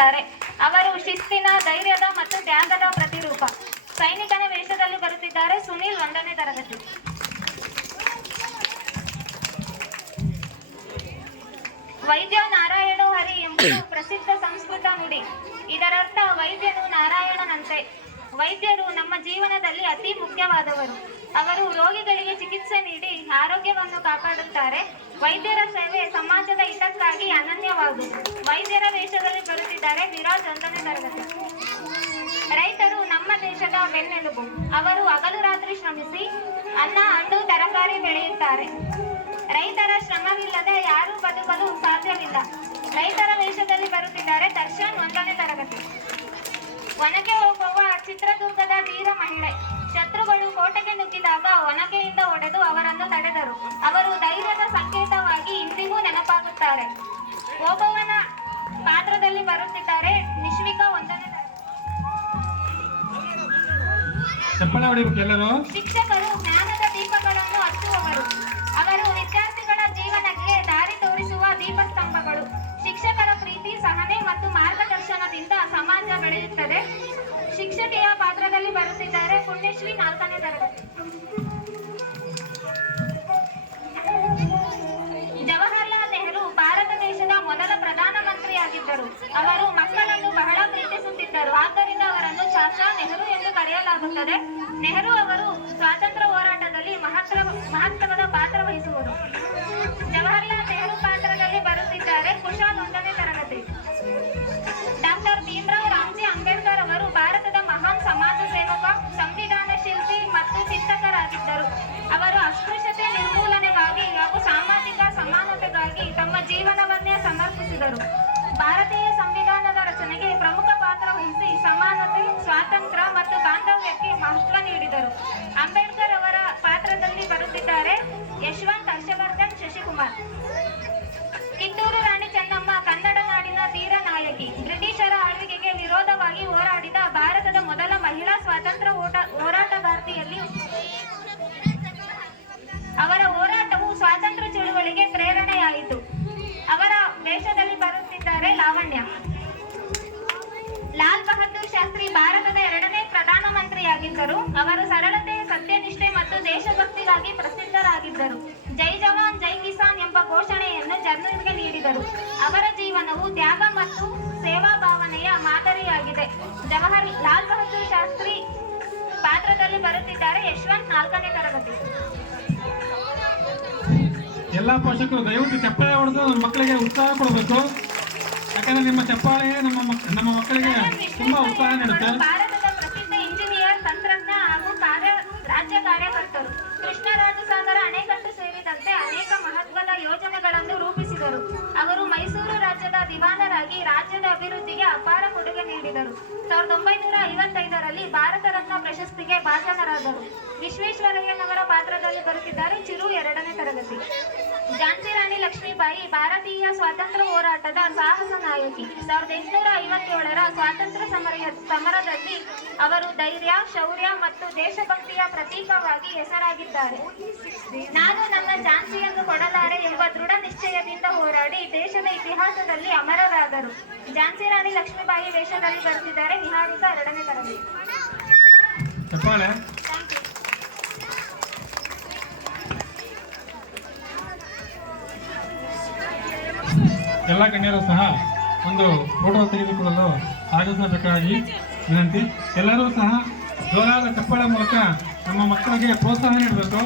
ಬರುತ್ತಿದ್ದಾರೆ. ಅವರು ಶಿಸ್ತಿನ, ಧೈರ್ಯದ ಮತ್ತು ತ್ಯಾಗದ ಪ್ರತಿರೂಪ. ಸೈನಿಕನ ವೇಷದಲ್ಲಿ ಬರುತ್ತಿದ್ದಾರೆ ಸುನೀಲ್, 1ನೇ ತರಗತಿ. ವೈದ್ಯ ನಾರಾಯಣೋ ಹರಿ ಎಂಬುದು ಪ್ರಸಿದ್ಧ ಸಂಸ್ಕೃತ ನುಡಿ. ಇದರರ್ಥ ವೈದ್ಯನು ನಾರಾಯಣನಂತೆ. ವೈದ್ಯರು ನಮ್ಮ ಜೀವನದಲ್ಲಿ ಅತಿ ಮುಖ್ಯವಾದವರು. ಅವರು ರೋಗಿಗಳಿಗೆ ಚಿಕಿತ್ಸೆ ನೀಡಿ ಆರೋಗ್ಯವನ್ನು ಕಾಪಾಡುತ್ತಾರೆ. ವೈದ್ಯರ ಸೇವೆ ಸಮಾಜದ ಹಿತಕ್ಕಾಗಿ ಅನನ್ಯವಾದುದು. ವೈದ್ಯರ ವೇಷದಲ್ಲಿ ಬರುತ್ತಿದ್ದಾರೆ ವಿರಾಜ್, 1ನೇ ತರಗತಿ. ರೈತರು ನಮ್ಮ ದೇಶದ ಬೆನ್ನೆಲುಬು. ಅವರು ಹಗಲು ರಾತ್ರಿ ಶ್ರಮಿಸಿ ಅನ್ನ, ಹಣ್ಣು, ತರಕಾರಿ ಬೆಳೆಯುತ್ತಾರೆ. ರೈತರ ಶ್ರಮವಿಲ್ಲದೆ ಯಾರೂ ಬದುಕಲು ಸಾಧ್ಯವಿಲ್ಲ. ರೈತರ ವೇಷದಲ್ಲಿ ಬರುತ್ತಿದ್ದಾರೆ ದರ್ಶನ್, 1ನೇ ತರಗತಿ. ಒನಕೆ ಓಬವ್ವ ಚಿತ್ರದುರ್ಗದ ಧೀರ ಮಹಿಳೆ. ಶತ್ರುಗಳು ಕೋಟೆಗೆ ನುಗ್ಗಿದಾಗ ಒನಕೆಯಿಂದ ಹೊಡೆದು ಅವರನ್ನು ತಡೆದರು. ಅವರು ಧೈರ್ಯದ ಸಂಕೇತವಾಗಿ ಇಂದಿಗೂ ನೆನಪಾಗುತ್ತಾರೆ. ಓಬವ್ವನ ಪಾತ್ರದಲ್ಲಿ ಬರುತ್ತಿದ್ದಾರೆ ನಿಶ್ವಿಕಾ, 1ನೇ ತರಗತಿ. ಶಿಕ್ಷಕರು ಜ್ಞಾನದ ದೀಪಗಳನ್ನು ಹಚ್ಚುವವರು. ಅವರು ವಿದ್ಯಾರ್ಥಿಗಳ ಜೀವನಕ್ಕೆ ದಾರಿ ತೋರಿಸುವ ದೀಪಸ್ತಂಭಗಳು. ಶಿಕ್ಷಕರ ಪ್ರೀತಿ, ಸಹನೆ ಮತ್ತು ಮಾರ್ಗದರ್ಶನದಿಂದ ಸಮಾಜ ಬೆಳೆಯುತ್ತದೆ. ಶಿಕ್ಷಕಿಯ ಪಾತ್ರದಲ್ಲಿ ಬರುತ್ತಿದ್ದಾರೆ ಪುಣ್ಯಶ್ರೀ, 4ನೇ ತರಗತಿ. ಜವಾಹರ್ಲಾಲ್ ನೆಹರು ಭಾರತ ದೇಶದ ಮೊದಲ ಪ್ರಧಾನಮಂತ್ರಿಯಾಗಿದ್ದರು. ಅವರು ಮಕ್ಕಳನ್ನು ಬಹಳ ಪ್ರೀತಿಸುತ್ತಿದ್ದರು. ಆದ್ದರಿಂದ ಅವರನ್ನು ಚಾಚಾ ನೆಹರು ಎಂದು ಕರೆಯಲಾಗುತ್ತದೆ. ನೆಹರು ಅವರು ಸ್ವಾತಂತ್ರ್ಯ ಹೋರಾಟದಲ್ಲಿ ಮಹತ್ವದ ಪಾತ್ರ ವಹಿಸುವರು. ಜವಾಹರ್ಲಾಲ್ ನೆಹರು ಪಾತ್ರದಲ್ಲಿ ಬರುತ್ತಿದ್ದಾರೆ ಕುಶಾಲ್, 1ನೇ ತರಗತಿ. ಡಾಕ್ಟರ್ ಭೀಮ್ರಾವ್ ರಾಮ್ಜಿ ಅಂಬೇಡ್ಕರ್ ಅವರು ಭಾರತದ ಮಹಾನ್ ಸಮಾಜ ಸೇವಕ, ಸಂವಿಧಾನ ಶಿಲ್ಪಿ ಮತ್ತು ಚಿಂತಕರಾಗಿದ್ದರು. ಅವರು ಅಸ್ಪೃಶ್ಯತೆ ನಿರ್ಮೂಲನೆಗಾಗಿ ಹಾಗೂ ಸಾಮಾಜಿಕ ಸಮಾನತೆಗಾಗಿ ತಮ್ಮ ಜೀವನವನ್ನೇ ಸಮರ್ಪಿಸಿದರು. ಭಾರತೀಯ ಸಂವಿಧಾನದ ರಚನೆಗೆ ಪ್ರಮುಖ ಪಾತ್ರ ವಹಿಸಿ ಸಮಾನತೆ, ಸ್ವಾತಂತ್ರ್ಯ ಮತ್ತು ಬಾಂಧವ್ಯಕ್ಕೆ ಮಹತ್ವ ನೀಡಿದರು. ಅಂಬೇಡ್ಕರ್ ಅವರ ಪಾತ್ರದಲ್ಲಿ ಬರುತ್ತಿದ್ದಾರೆ ಯಶವಂತ್, ಹರ್ಷವರ್ಧನ್, ಶಶಿಕುಮಾರ್. ಕಿತ್ತೂರು ರಾಣಿ ಚೆನ್ನಮ್ಮ ಕನ್ನಡ ನಾಡಿನ ಧೀರ ನಾಯಕಿ. ಬ್ರಿಟಿಷರ ಆಳ್ವಿಕೆಗೆ ವಿರೋಧವಾಗಿ ಹೋರಾಡಿದ ಭಾರತದ ಮೊದಲ ಮಹಿಳಾ ಸ್ವಾತಂತ್ರ್ಯ ಹೋರಾಟಗಾರ್ತಿಯಲ್ಲಿ ಅವರ ಹೋರಾಟವು ಸ್ವಾತಂತ್ರ್ಯ ಚಳುವಳಿಗೆ ಪ್ರೇರಣೆಯಾಯಿತು. ಅವರ ವೇಷದಲ್ಲಿ ಬರುತ್ತಿದ್ದಾರೆ ಲಾವಣ್ಯ. ಲಾಲ್ ಬಹದ್ದೂರ್ ಶಾಸ್ತ್ರಿ ಭಾರತದ 2ನೇ ಪ್ರಧಾನಮಂತ್ರಿಯಾಗಿದ್ದರು. ಅವರು ಸರಳತೆ, ಸತ್ಯನಿಷ್ಠೆ ಮತ್ತು ದೇಶಭಕ್ತಿಗಾಗಿ ಪ್ರಸಿದ್ಧರಾಗಿದ್ದರು. ಜೈ ಜವಾನ್ ಜೈ ಕಿಸಾನ್ ಎಂಬ ಘೋಷಣೆಯನ್ನು ಜನರಿಗೆ ನೀಡಿದರು. ಅವರ ಜೀವನವು ತ್ಯಾಗ ಮತ್ತು ಸೇವಾ ಭಾವನೆಯ ಮಾದರಿಯಾಗಿದೆ. ಲಾಲ್ ಬಹದ್ದೂರ್ ಶಾಸ್ತ್ರಿ ಪಾತ್ರದಲ್ಲಿ ಬರುತ್ತಿದ್ದಾರೆ ಯಶವಂತ್, 4ನೇ ತರಗತಿ. ಎಲ್ಲ ಪೋಷಕರು ದಯವಿಟ್ಟು ಚಪ್ಪಾಳೆ ಹೊಡೆದು ನಮ್ಮ ಮಕ್ಕಳಿಗೆ ಉತ್ಸಾಹ ಕೊಡಬೇಕು. ಯಾಕಂದ್ರೆ ನಿಮ್ಮ ಚಪ್ಪಾಳೆ ನಮ್ಮ ಮಕ್ಕಳಿಗೆ ತುಂಬಾ ಉತ್ಸಾಹ ನೀಡುತ್ತೆ. ಭಾರತದ ಪ್ರಸಿದ್ಧ ಇಂಜಿನಿಯರ್, ತಂತ್ರಜ್ಞ ಹಾಗೂ ರಾಜ್ಯ ಕಾರ್ಯಕರ್ತರು. ಕೃಷ್ಣರಾಜಸಾಗರ ಅಣೆಕಟ್ಟು ಸೇರಿದಂತೆ ಅನೇಕ ಮಹತ್ವದ ಯೋಜನೆಗಳನ್ನು ರೂಪಿಸಿದರು. ಅವರು ಮೈಸೂರು ರಾಜ್ಯದ ದಿವಾನರಾಗಿ ರಾಜ್ಯದ ಅಭಿವೃದ್ಧಿಗೆ ಅಪಾರ ಕೊಡುಗೆ ನೀಡಿದರು. 1955ರಲ್ಲಿ ಭಾರತ ರತ್ನ ಪ್ರಶಸ್ತಿಗೆ ಭಾಜನರಾದರು. ವಿಶ್ವೇಶ್ವರಯ್ಯನವರ ಪಾತ್ರದಲ್ಲಿ ಬರುತ್ತಿದ್ದಾರೆ ಚಿರು, 2ನೇ ತರಗತಿ. ಝಾನ್ಸಿ ರಾಣಿ ಲಕ್ಷ್ಮೀಬಾಯಿ ಭಾರತೀಯ ಸ್ವಾತಂತ್ರ್ಯ ಹೋರಾಟದ ಸಾಹಸ ನಾಯಕಿ. 1857ರ ಸ್ವಾತಂತ್ರ್ಯ ಸಮರದಲ್ಲಿ ಅವರು ಧೈರ್ಯ, ಶೌರ್ಯ ಮತ್ತು ದೇಶಭಕ್ತಿಯ ಪ್ರತೀಕವಾಗಿ ಹೆಸರಾಗಿದ್ದಾರೆ. ನಾನು ನನ್ನ ಝಾನ್ಸಿಯನ್ನು ಕೊಡಲಾರೆ ಎಂಬ ದೃಢ ನಿಶ್ಚಯದಿಂದ ಹೋರಾಡಿ ದೇಶದ ಇತಿಹಾಸದಲ್ಲಿ ಅಮರರಾದರು. ಝಾನ್ಸಿ ರಾಣಿ ಲಕ್ಷ್ಮೀಬಾಯಿ ವೇಷದಲ್ಲಿ ಬರುತ್ತಿದ್ದಾರೆ ನಿಹಾರಿಕಾ, 2ನೇ ತರಗತಿ. ಎಲ್ಲ ಗಣ್ಯರು ಸಹ ಒಂದು ಫೋಟೋ ತೆಗೆದುಕೊಳ್ಳಲು ಆಗಮಿಸಬೇಕಾಗಿ ವಿನಂತಿ. ಎಲ್ಲರೂ ಸಹ ಜೋರಾದ ಚಪ್ಪಾಳೆ ಮೂಲಕ ನಮ್ಮ ಮಕ್ಕಳಿಗೆ ಪ್ರೋತ್ಸಾಹ ನೀಡಬೇಕು.